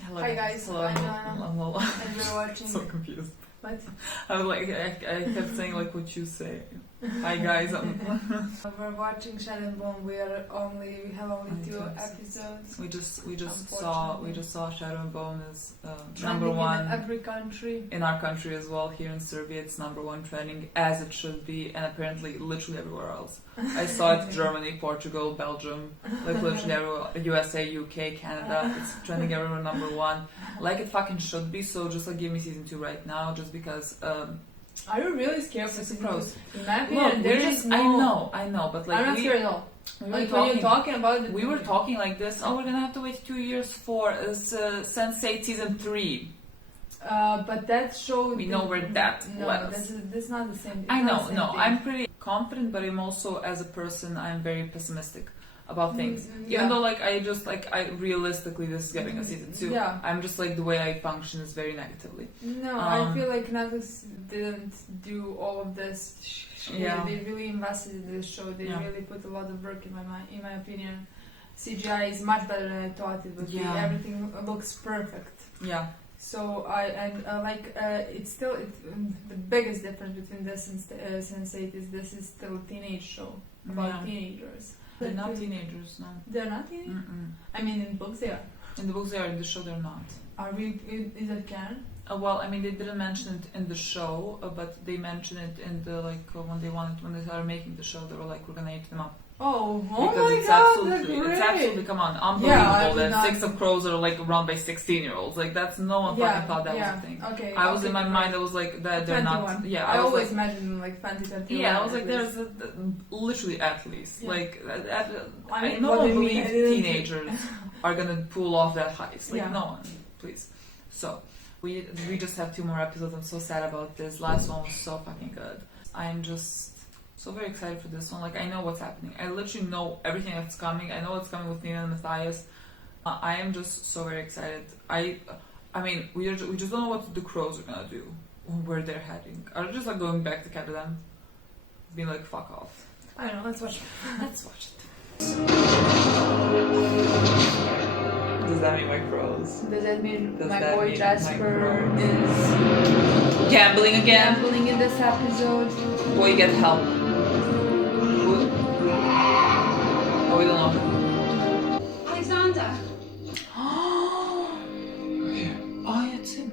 Hello. Hi guys, Hello. I'm Milena. I'm lola. And we're watching. So confused. What? I was like, I kept saying like what you say. Hi guys. We're watching Shadow and Bone. We have only two episodes. We just saw Shadow and Bone is Trending number one in every country. in our country as well. Here in Serbia, it's number one trending as it should be, and apparently literally everywhere else. I saw it Germany, Portugal, Belgium, like literally everywhere. USA, UK, Canada. It's trending everywhere number one, like it fucking should be. So just like give me season 2 right now, just because. Are you really scared for Season season 2? 2? In my opinion, there is no. I know, but like I'm not scared at all. Like when you're talking about it, we were talking like this. Oh, we're gonna have to wait 2 years for Sense8 season 3. But that show. We know where that No, was. this is not the same. I know. No, I'm pretty confident, but I'm also as a person, I'm very pessimistic about things. Yeah. Even though like I realistically this is getting a season 2. Yeah. I'm just like the way I function is very negatively. No, I feel like Netflix didn't do all of this. Yeah. They really invested in this show. They really put a lot of work in my opinion. CGI is much better than I thought it would be. Everything looks perfect. Yeah. So it's still the biggest difference between this and Sense8 is this is still a teenage show about teenagers. They're not teenagers, no. They're not teenagers? I mean, in books they are. In the books they are, in the show they're not. Are we? Is that canon? Well, I mean, they didn't mention it in the show, but they mentioned it in the when they started making the show. They were like, we're gonna age them up. Oh Because my it's god, absolutely, it's absolutely, come on, unbelievable that 6 of Crows are like run by 16-year-olds. Like that's no one fucking thought that was a thing. Okay. I was in my mind, I was like that they're 21. not. Yeah, I always like, imagine like 2021. yeah, I was like, there's literally at least like I mean, no one believes teenagers are gonna pull off that heist. Like no one, please. So we just have 2 more episodes. I'm so sad about this. Last one was so fucking good. I'm just so very excited for this one. Like I know what's happening. I literally know everything that's coming. I know what's coming with Nina and Matthias. I am just so very excited. I mean, we just don't know what the Crows are gonna do, or where they're heading. Are they just like going back to Canada? Being like, fuck off. I don't know. Let's watch. Let's watch it. Does that mean my Crows? Does that mean Does my that boy mean Jasper my is gambling again? gambling in this episode? Boy, get help. Oh, we don't know. Alexander! Oh, yeah, it's him.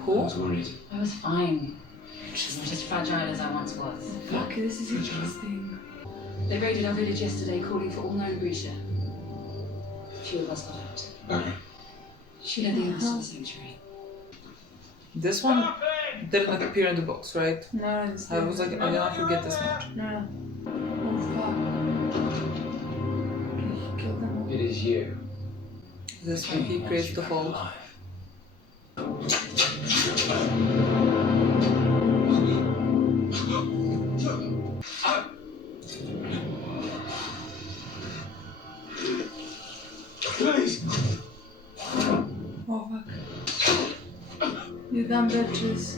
I Who? was worried. I was fine. Just not as fragile as I once was. Fuck, this is interesting. They raided our village yesterday, calling for all known Grisha. Few of us got out. Okay. She led the others to the sanctuary. This one didn't appear in the books, right? No, I was like, I did not forget this much. No. Oh fuck. He killed them all. It is you. This one he creates the fold. Please! Oh fuck. You dumb bitches.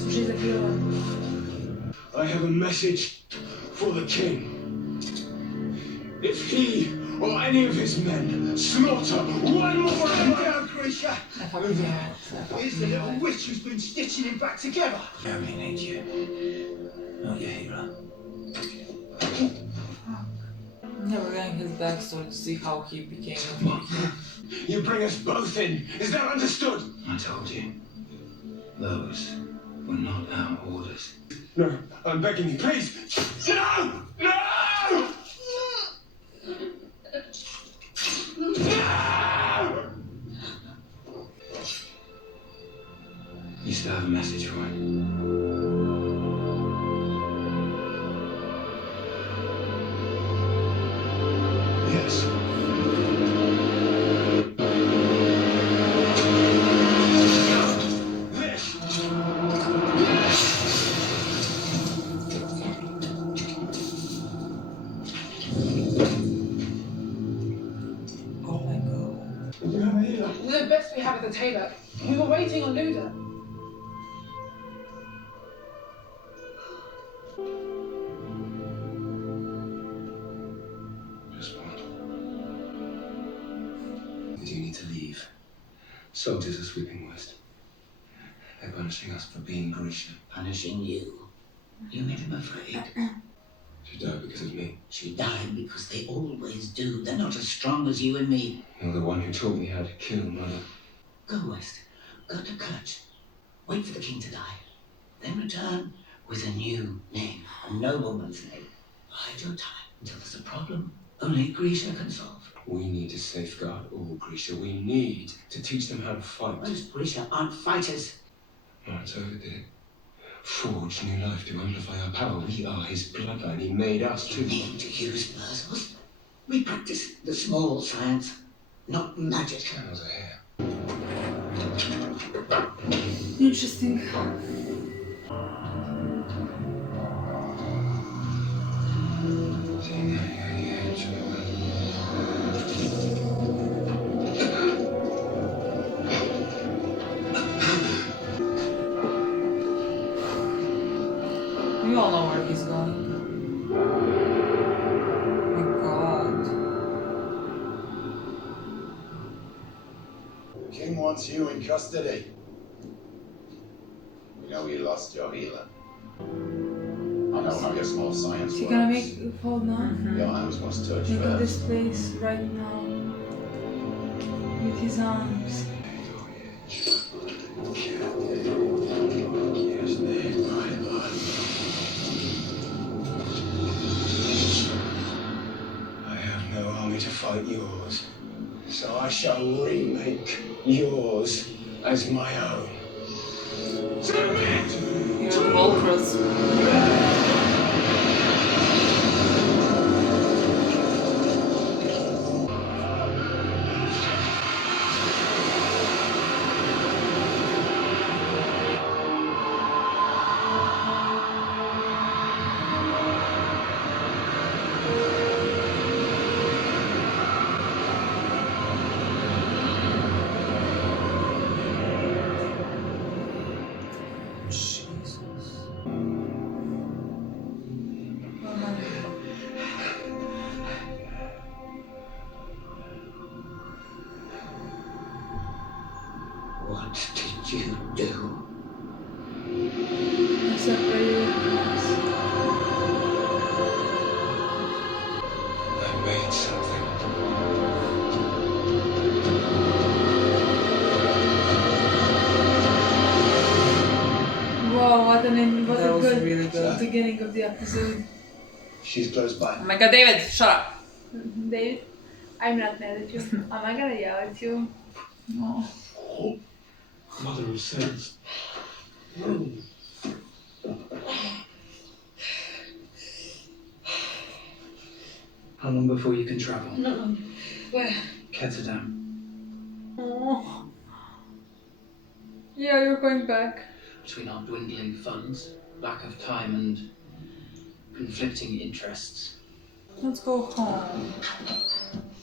So she's a healer. I have a message for the king. If he or any of his men slaughter one more of my Grisha, Here's the little witch who's been stitching him back together. I only need you, not your hero. Yeah, we're getting his backstory to see how he became a viking. you bring us both in. Is that understood? I told you. Those were not our orders. No, I'm begging you, please. No! No! No! You still have a message for him? Yes. Oh my god. We're the best we have at the tailor. We were waiting on Luda. Just one. We do need to leave. Soldiers are sweeping west. They're punishing us for being Grecian. Punishing you. You made him afraid. She died because of me. She died because they always do. They're not as strong as you and me. You're the one who taught me how to kill, Mother. Go west. Go to Kerch. Wait for the king to die. Then return with a new name. A nobleman's name. Bide your time until there's a problem only Grecia can solve. We need to safeguard all Grecia. We need to teach them how to fight. Most Grecia aren't fighters. Mart's overdid it. Forged new life to amplify our power. We are his bloodline. He made us You too. need to use muscles. We practice the small science, not magic. Channels are here. Interesting. We all know where he's going. My God. The king wants you in custody. We know you lost your healer. I know how your small science Is he works. gonna make hold on? Your hands must touch Look at first. this place right now. With his arms. I have no army to fight yours, so I shall remake yours as my own. Submit! You're Volcrus. What did you do? I separated us. I made something. Wow, what That a was good, really good. beginning of the episode. She's close by. Oh my God, David, shut up. Dave, I'm not mad at you. I'm not gonna yell at you. No. Mother of sins. How long before you can travel? Not long. Where? Ketterdam. Oh. Yeah, you're going back. Between our dwindling funds, lack of time, and conflicting interests. Let's go home.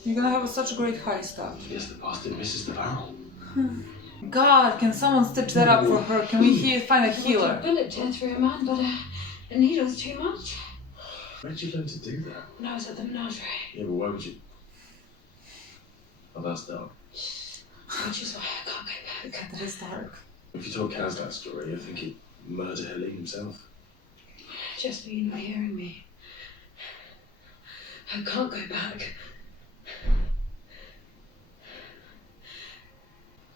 You're gonna have such a great high stuff. Yes, the bastard misses the barrel. God, can someone stitch that up for her? Can we find a healer? Bullet tear through a man, but a needle's too much. Where did you learn to do that? When I was at the menagerie. Yeah, but why would you? Oh, that's dark. Which is why I can't go back. That is dark. If you told Kaz that story, I think he'd murder Helene himself. Just for you not hearing me. I can't go back.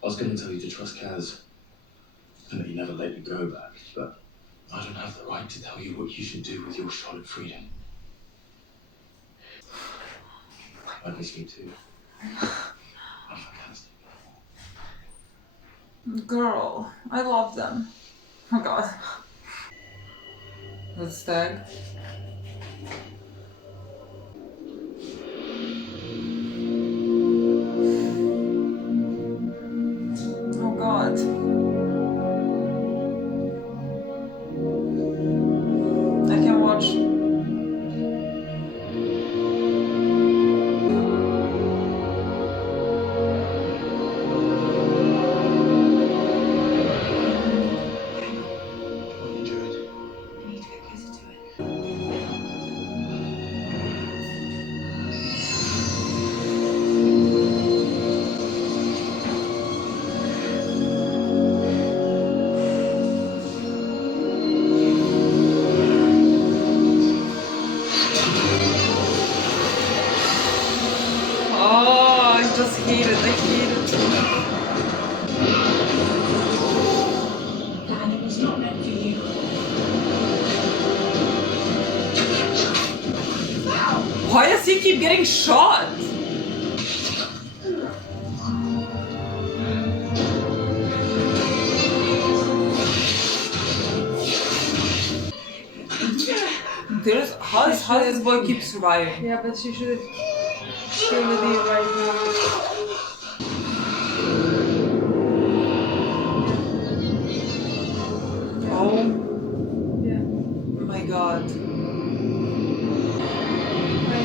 I was going to tell you to trust Kaz and that he never let you go back, but I don't have the right to tell you what you should do with your shot at freedom. I miss you too. I'm fantastic. Girl, I love them. Oh God. The stag. Oh God. I can watch. What are you doing? I need to get closer to it. Oh, I just hate it. I hate it. Dad, it was not meant for you. Why does he keep getting shot? How does this boy keep surviving? Yeah, but she should kill the deer right now. Oh Yeah. my god. I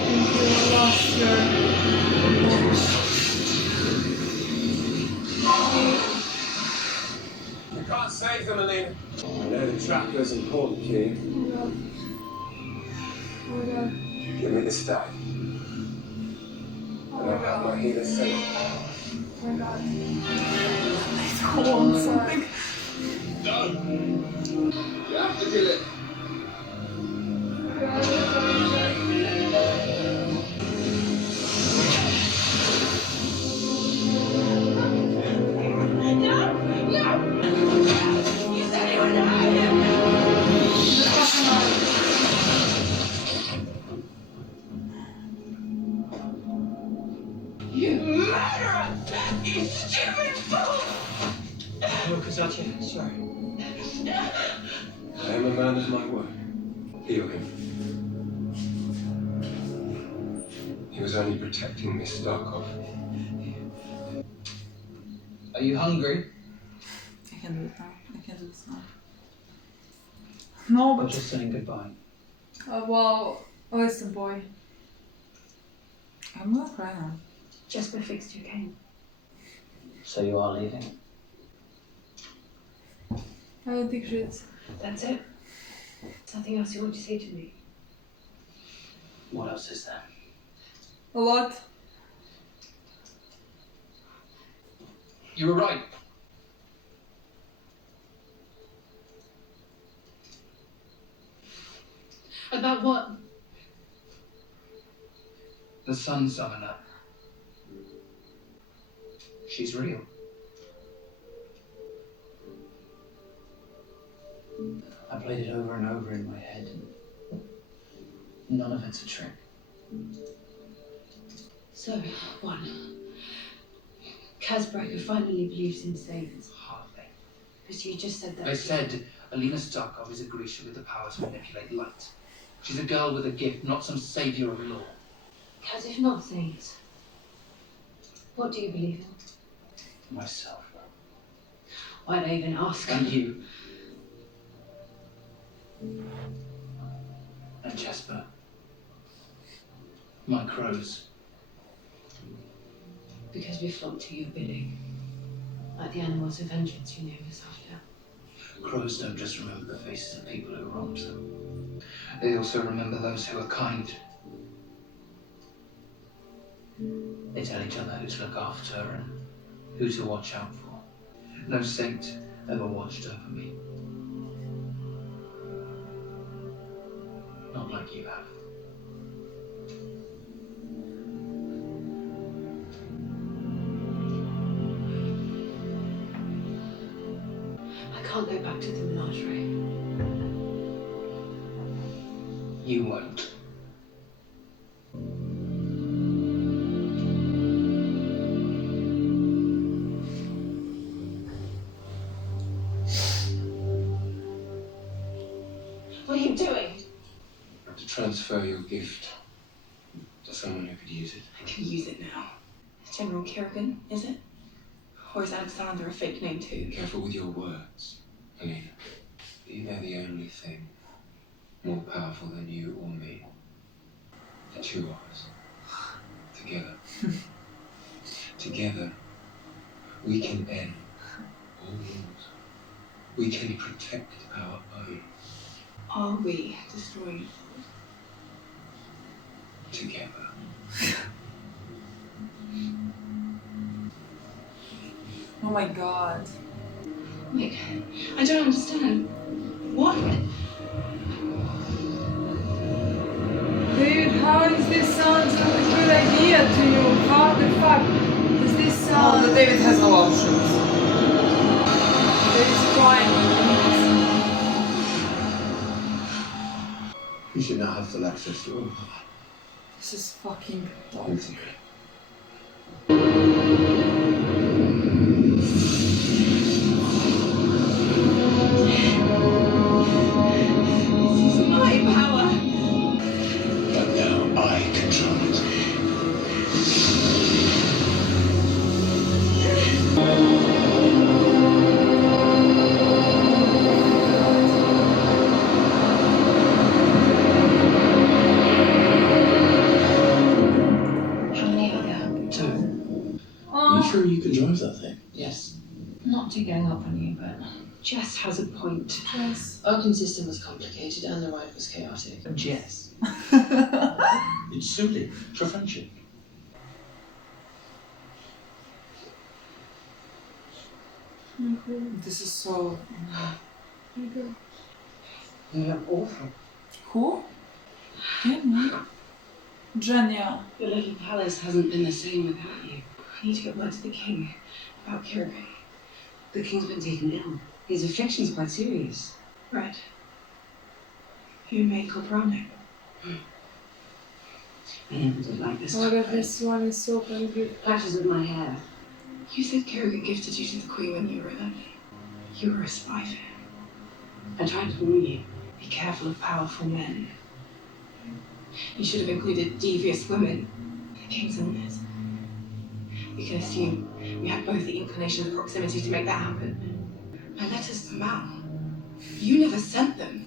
think you lost your... You can't save them, Milena. I know the tracker's important, King. Oh my god. Give me the staff. Oh And my I'll have my god. healer safe. Oh my god. I want something. No! You have to kill it. Sorry. I am a man of my word. Heal him. He was only protecting Miss Starkov. Are you hungry? I can do it now. I can do this now. No, Or but just saying goodbye? Well, oh, it's a boy. I'm not crying now. Jesper fixed your cane. So you are leaving? I don't think she's... That's it? Nothing else you want to say to me? What else is there? A lot. You were right. About what? The Sun Summoner. She's real. I played it over and over in my head, and none of it's a trick. So, one. Kazbraker finally believes in saints. Hardly. Because you just said that. I said Alina Starkov is a Grisha with the power to manipulate light. She's a girl with a gift, not some savior of law. Kaz, if not saints, what do you believe in? Myself. Why'd I even ask? And you. And Jesper. My crows. Because we flocked to your bidding. Like the animals of vengeance you named us after. Crows don't just remember the faces of people who wronged them. They also remember those who are kind. They tell each other who to look after and who to watch out for. No saint ever watched over me. Not like you have. I can't go back to the menagerie. You won't. What are you doing? To transfer your gift to someone who could use it. I can use it now. General Kerrigan, is it? Or is Alexander a fake name too? Careful with your words, Helena. Be they the only thing more powerful than you or me. The two of us. Together. Together, we can end all wars. We can protect our own. Are we destroying? Together. Oh my god. Wait, I don't understand. What? Dude, how is this sound so good? idea to you? How the fuck does this sound? That David has no options. There is crime. You should now have full access to all of that. This is fucking Toxic. This is my power. But now I control it. How many are there? 2. Are you sure you can drive that thing? Yes. Not to gang up on you, but Jess has a point. Jess. Arkham system was complicated and the ride was chaotic. Jess. It's soothing. It's your friendship. This is so. You look awful. Who? Jenya. The little palace hasn't been the same without you. I need to get word to the king about Kirigan. The king's been taken ill. His affliction's quite serious. Right. Who made Coprano? I never did like this. Oh my god, this one is so funny. Clashes with my hair. You said Kirigan gifted you to the queen when you were 11. You were a spy for him. I tried to warn you. Be careful of powerful men. You should have included devious women in the king's illness. We can assume we had both the inclination and the proximity to make that happen. My letters to Mal. You never sent them.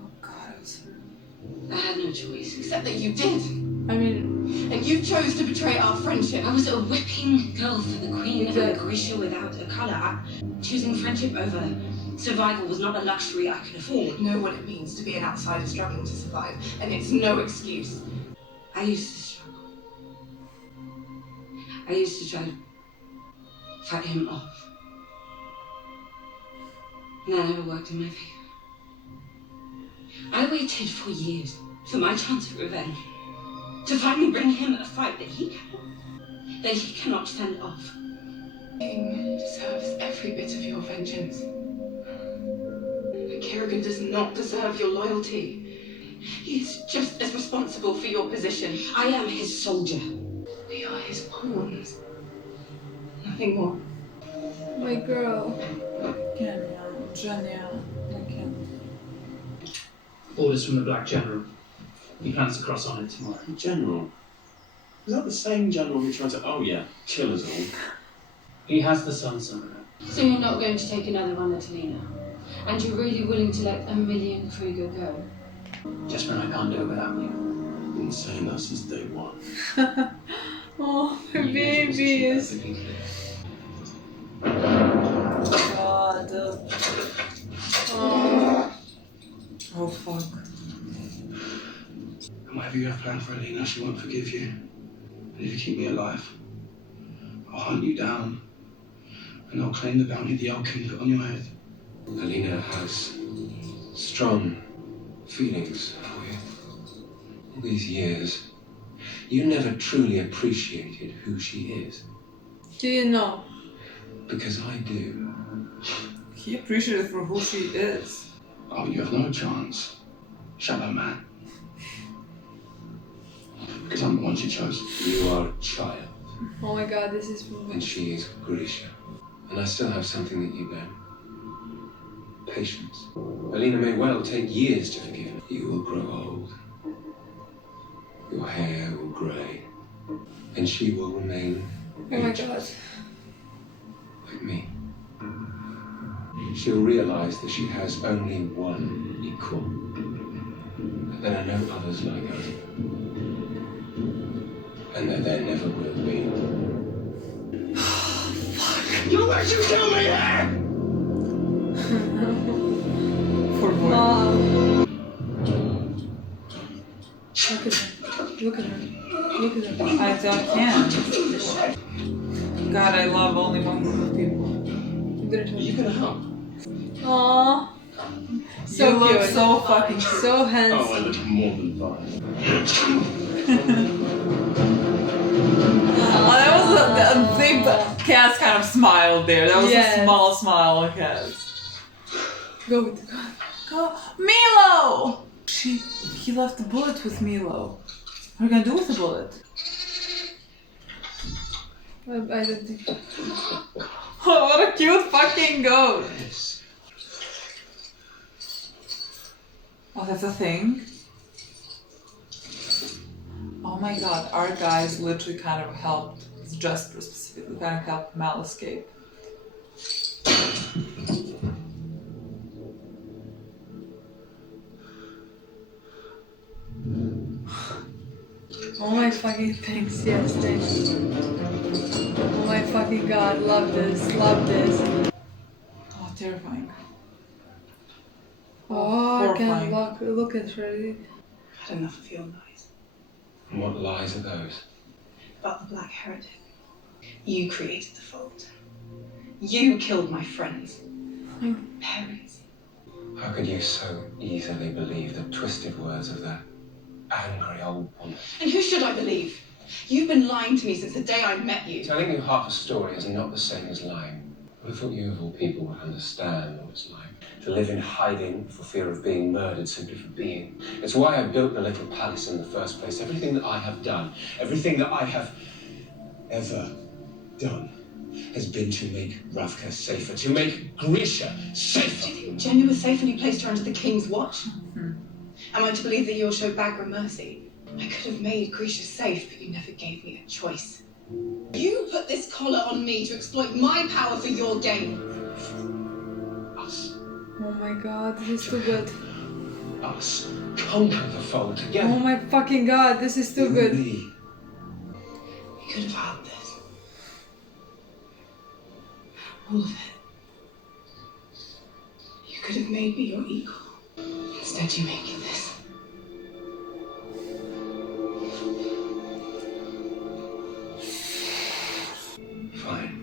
Oh god, it was her. I had no choice. Except that you did. I mean, And you chose to betray our friendship. I was a whipping girl for the queen of Grisha without a colour. Choosing friendship over survival was not a luxury I could afford. You know what it means to be an outsider struggling to survive, and it's no excuse. I used to struggle. I used to try to fight him off. And that never worked in my favor. I waited for years for my chance of revenge. To finally bring him a fight that he cannot fend off. King deserves every bit of your vengeance. But Kirigan does not deserve your loyalty. He is just as responsible for your position. I am his soldier. We are his pawns. Nothing more. my girl. Jenya. I can't. Orders from the Black General. He plans to cross on it tomorrow. The general? Is that the same general who tried to, kill us all? He has the sun summoner. So you're not going to take another one at Milena? And you're really willing to let a million Kruger go? Just when I can't do it without you. I've been saying that since day one. Oh, my babies. God. Oh fuck. And whatever you have planned for Alina, she won't forgive you. And if you keep me alive, I'll hunt you down. And I'll claim the bounty the Old King put on your head. Alina has strong feelings for you. All these years, you never truly appreciated who she is. Do you know? Because I do. He appreciated for who she is. Oh, you have no chance, Shadow Man. Because I'm the one she chose. You are a child, Oh my god, this is and she is Grisha. And I still have something that you don't. Patience. Alina may well take years to forgive me. You will grow old. Your hair will grey. And she will remain Oh my ageless, god. like me. She'll realise that she has only one equal. That there are no others like us. And that there never will be. You let you kill me here! Poor boy. Mom. Look at her. Look at her. Look at her. I can't. God, I love only one group of people. Are you gonna help? Aww. So you look cute. so fucking cute. So handsome. Oh, I look more than fine. Cass kind of smiled there. That was Yes. a small smile on Cass. Go with the Go, Milo! He left the bullet with Milo. What are you gonna do with the bullet? I don't think. Oh, what a cute fucking goat! Oh, that's a thing? Oh my god, our guys literally kind of helped, Jasper specifically, kind of helped Mal escape. Oh my fucking thanks, yes, thanks. Oh my fucking god, love this, love this. Oh, terrifying. Oh, I can't horrifying. look at her. Had enough of your lies. And what lies are those? About the Black Heretic. You created the fault. You killed my friends. My parents. How could you so easily believe the twisted words of that angry old woman? And who should I believe? You've been lying to me since the day I met you. Telling you half a story is not the same as lying. I thought you of all people would understand what it's like to live in hiding for fear of being murdered simply for being. It's why I built the little palace in the first place. Everything that I have done, everything that I have ever done has been to make Ravka safer, to make Grisha safer. Do you think Jenny was safe when you placed her under the king's watch? Am I to believe that you'll show Bagra mercy? I could have made Grisha safe, but you never gave me a choice. You put this collar on me to exploit my power for your gain. Us. Oh my god, this is too good. Us. Conquer the foe together. Oh my fucking god, this is too You good. and me. You could have had this. All of it. You could have made me your equal. Instead, you make it this. Fine.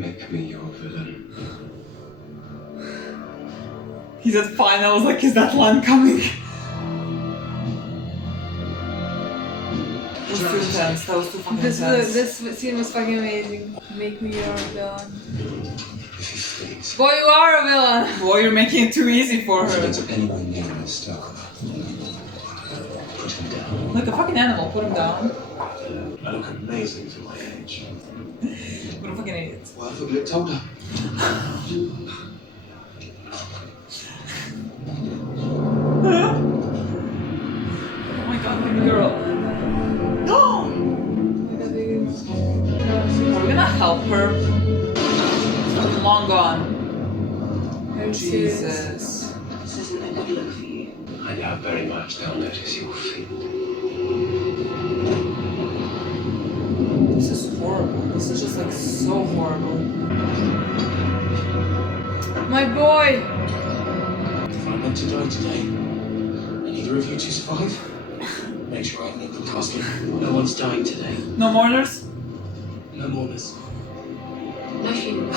Make me your villain. He said fine, I was like, is that line coming? That was too intense, that was too fucking intense. This scene was fucking amazing. Make me your villain. If he flees, Boy, you are a villain! Boy, you're making it too easy for if he her. gets anywhere near my star, put him down. Like a fucking animal, put him down. I look amazing for my age. What a fucking idiot. Well, I thought you looked older. Oh my god, baby girl. No! Are we gonna help her? She's long gone. Are you serious? Jesus. This isn't a good look for you. I doubt very much they'll notice your feet. This is horrible. This is just like so horrible. My boy! If I'm meant to die today, and either of you two survive, make sure I can get the casket. No one's dying today. No mourners? No mourners. No funeral.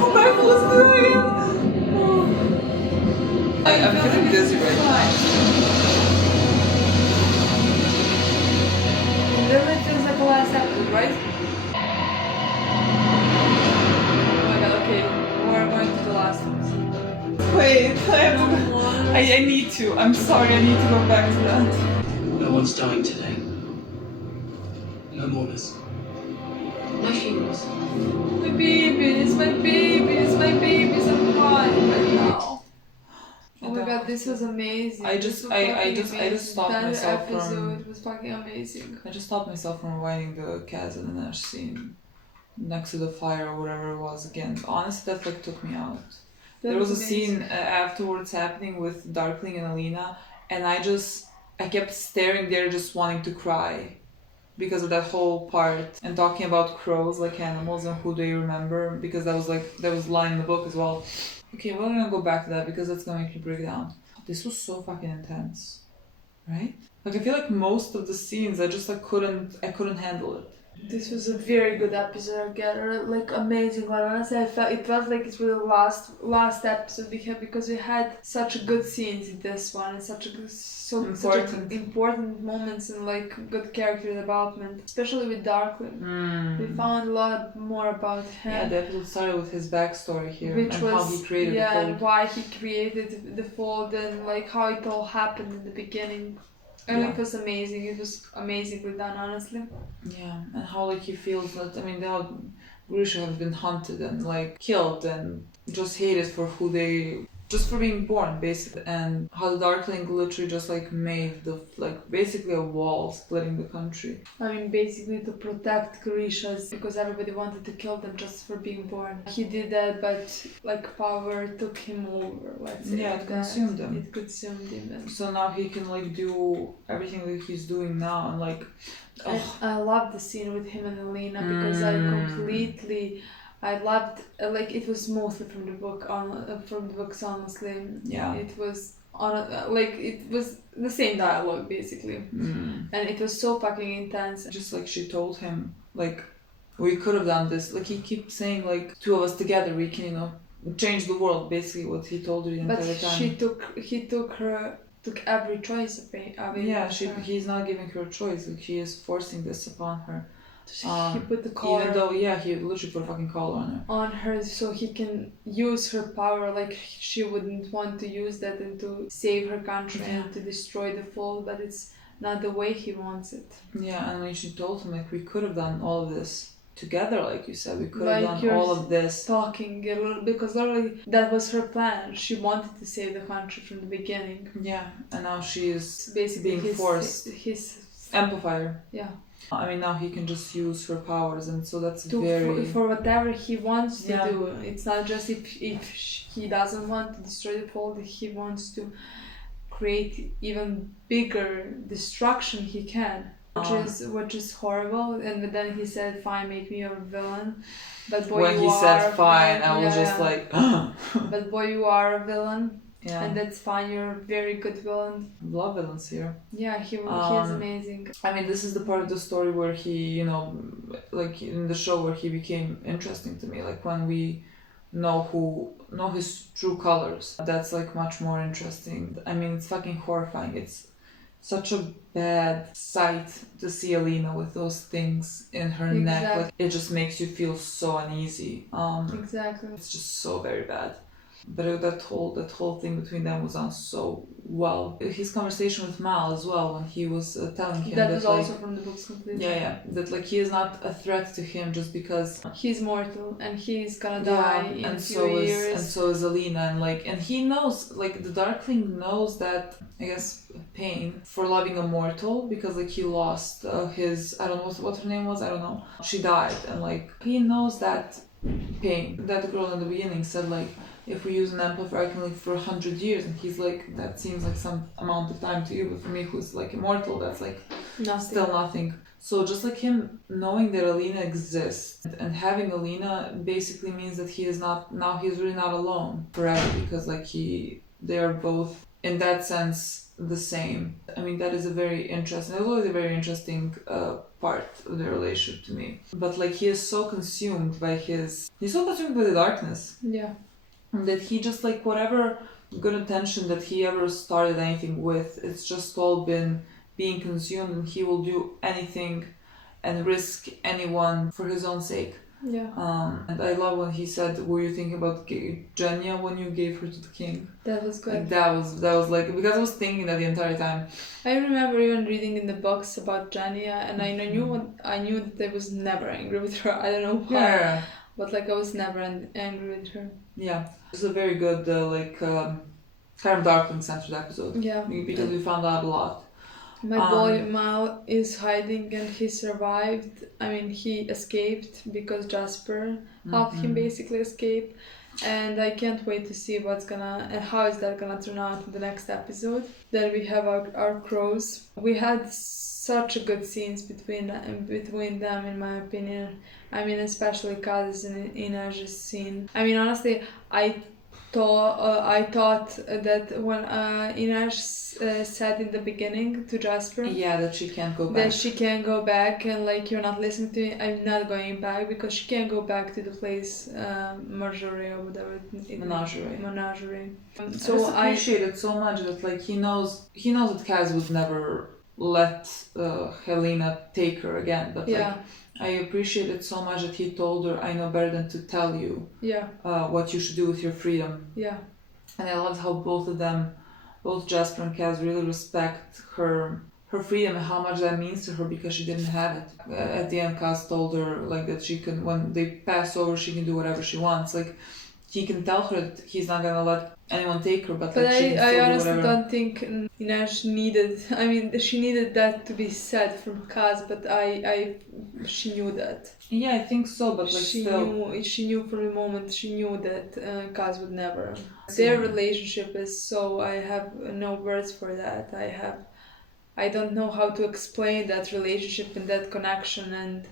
Oh, Michael is doing it! I'm feeling dizzy right now. It literally feels like the last episode, right? Oh my god, okay. We're going to the last episode. Wait, I need to. I'm sorry, I need to go back to that. No one's dying today. No mourners. No funerals. My babies, my babies, my babies, I'm crying right now. Oh my god, this was amazing. I This just- was I fucking just amazing. stopped that myself episode from- was fucking amazing. I just stopped myself from rewinding the Kaz and the Nash scene next to the fire or whatever it was again. Honestly, that like took me out. That There was a amazing. scene afterwards happening with Darkling and Alina, and I kept staring there just wanting to cry because of that whole part and talking about crows like animals and who do you remember, because that was line in the book as well. Okay, we're gonna go back to that because that's gonna make me break down. This was so fucking intense, right? Like I feel like most of the scenes I just like couldn't handle it. This was a very good episode again, like amazing one. Honestly, it felt like it was the last episode we had, because we had such good scenes in this one and such important moments and like good character development, especially with Darkling. We found a lot more about him. Yeah, the episode started with his backstory here, which and was, how he created the fold. and why he created the fold, and like how it all happened in the beginning. And it was amazing. It was amazingly done, honestly. Yeah, and how like he feels that, I mean, how Grisha has been hunted and like killed and just hated for who they, just for being born basically, and how the Darkling literally just like made the like basically a wall splitting the country. I mean, basically to protect Grishas, because everybody wanted to kill them just for being born. He did that, but like power took him over. Let's say. Yeah, it consumed him. It consumed him. And so now he can like do everything that he's doing now, and like. I love the scene with him and Elena, because I loved, like, it was mostly from the books, honestly. Yeah. It was it was the same dialogue basically, and it was so fucking intense. Just like she told him, like, we could have done this. Like he keeps saying, like, two of us together, we can, change the world. Basically, what he told her the entire time. But he took every choice away. Yeah, he's not giving her a choice. Like he is forcing this upon her. He put the collar. Even though, he literally put a fucking collar on her, so he can use her power. Like she wouldn't want to use that and to save her country and to destroy the fold, but it's not the way he wants it. Yeah, and when she told him, like, we could have done all of this together, like you said, we could have done all of this. Talking, because literally that was her plan. She wanted to save the country from the beginning. Yeah, and now she is basically being forced. His amplifier. Yeah. I mean, now he can just use her powers, and so that's for whatever he wants to do. It's not just if he doesn't want to destroy the fold, he wants to create even bigger destruction he can. Which is horrible, and then he said, "Fine, make me your villain." But boy, when he said "fine," I was just like, "But boy, you are a villain." Yeah. And that's fine. You're a very good villain. Love villains here. Yeah, he is amazing. I mean, this is the part of the story where he, like in the show where he became interesting to me. Like when we know his true colors. That's like much more interesting. I mean, it's fucking horrifying. It's such a bad sight to see Alina with those things in her neck. Like, it just makes you feel so uneasy. Exactly. It's just so very bad. But that whole thing between them was done so well. His conversation with Mal as well, when he was telling him that was also from the books completely. Yeah, that like he is not a threat to him just because he's mortal and he's gonna die in a few years. And so is Alina, and he knows, like the Darkling knows that, I guess, pain for loving a mortal, because like he lost his, I don't know what her name was, I don't know. She died, and like he knows that pain. That girl in the beginning said, like, if we use an amplifier, I can live for 100 years. And he's like, that seems like some amount of time to you, but for me, who's like immortal, that's like still nothing. So just like him knowing that Alina exists and having Alina basically means that he's really not alone forever, because like they are both in that sense the same. I mean, that is a very interesting part of the relationship to me. But like he is so consumed by the darkness. Yeah. That he just like whatever good intention that he ever started anything with, it's just all been being consumed, and he will do anything and risk anyone for his own sake. Yeah. And I love when he said, "Were you thinking about Genya when you gave her to the king?" That was good. Like, that was like, because I was thinking that the entire time. I remember even reading in the books about Genya, and I knew that I was never angry with her. I don't know why. Yeah. But like I was never angry with her. Yeah, it's a very good kind of Darkling-centered episode. Yeah, because we found out a lot. My boy Mal is hiding, and he survived. I mean, he escaped because Jasper helped him basically escape. And I can't wait to see how is that gonna turn out in the next episode. Then we have our crows. We had such good scenes between them, in my opinion. I mean, especially Kaz's and Inaj's scene. I mean, honestly, I I thought that when Ines said in the beginning to Jasper, that she can't go back. that she can't go back, and like, you're not listening to me, I'm not going back, because she can't go back to the place Marjorie or whatever. Menagerie. So I appreciate it so much that like he knows that Kaz would never let Helena take her again, but like I appreciate it so much that he told her, I know better than to tell you what you should do with your freedom. Yeah. And I loved how both of them, both Jasper and Kaz, really respect her freedom and how much that means to her, because she didn't have it. At the end, Kaz told her like that she can, when they pass over, she can do whatever she wants. Like, he can tell her that he's not gonna let anyone take her, but like, she can still I honestly do don't think Ines needed. I mean, she needed that to be said from Kaz, but she knew that. Yeah, I think so, but like she knew from the moment. She knew that Kaz would never. Their relationship is so. I have no words for that. I don't know how to explain that relationship and that connection and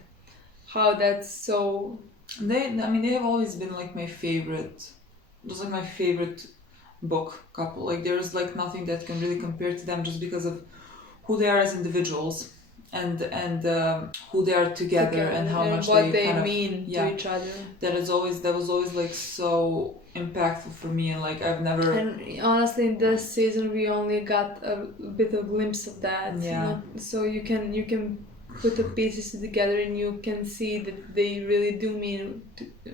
how that's so. They have always been like my favorite, just like my favorite book couple. Like, there's like nothing that can really compare to them, just because of who they are as individuals and who they are together and how much what they kind mean to each other. That was always like so impactful for me, and like I've never. And honestly, in this season we only got a bit of glimpse of that. Yeah. So you can put the pieces together and you can see that they really do mean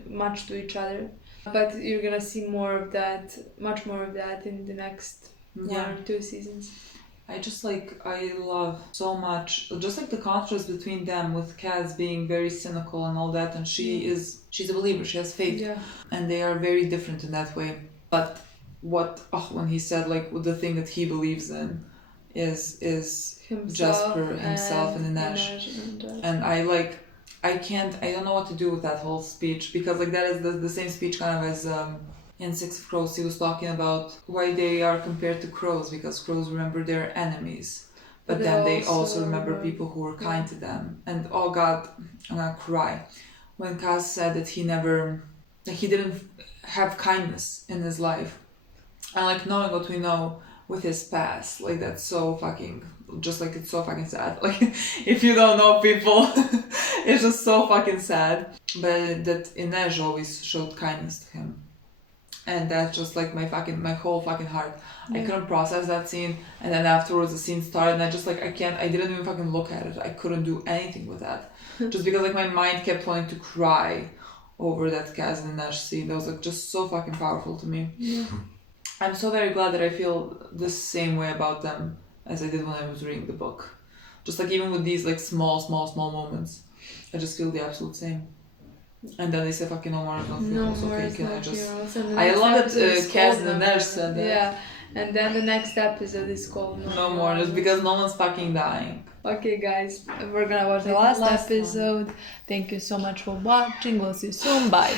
much to each other. But you're gonna see more of that, much more of that in the next 1 or 2 seasons. I love so much just like the contrast between them, with Kaz being very cynical and all that, and she's a believer, she has faith, and they are very different in that way. But when he said like the thing that he believes in is Jasper himself and Inej, and I don't know what to do with that whole speech, because like that is the same speech kind of as in Six of Crows. He was talking about why they are compared to crows, because crows remember their enemies, but then they also remember people who were kind to them. And oh God, I'm gonna cry when Kaz said that he didn't have kindness in his life, and like knowing what we know with his past, like that's so fucking, just like it's so fucking sad. Like, if you don't know people, it's just so fucking sad. But that Inej always showed kindness to him, and that's just like my whole fucking heart. I couldn't process that scene, and then afterwards the scene started, and I didn't even fucking look at it. I couldn't do anything with that, just because like my mind kept wanting to cry over that Kaz and Inej scene. That was like just so fucking powerful to me. Yeah. I'm so very glad that I feel the same way about them as I did when I was reading the book. Just like even with these like small moments, I just feel the absolute same. And then they say fucking no more, I don't feel so okay, can I just... I love that Kaz and Inej said that. Yeah, and then the next episode is called No More, just because no one's fucking dying. Okay guys, we're gonna watch the last episode. Thank you so much for watching, we'll see you soon, bye.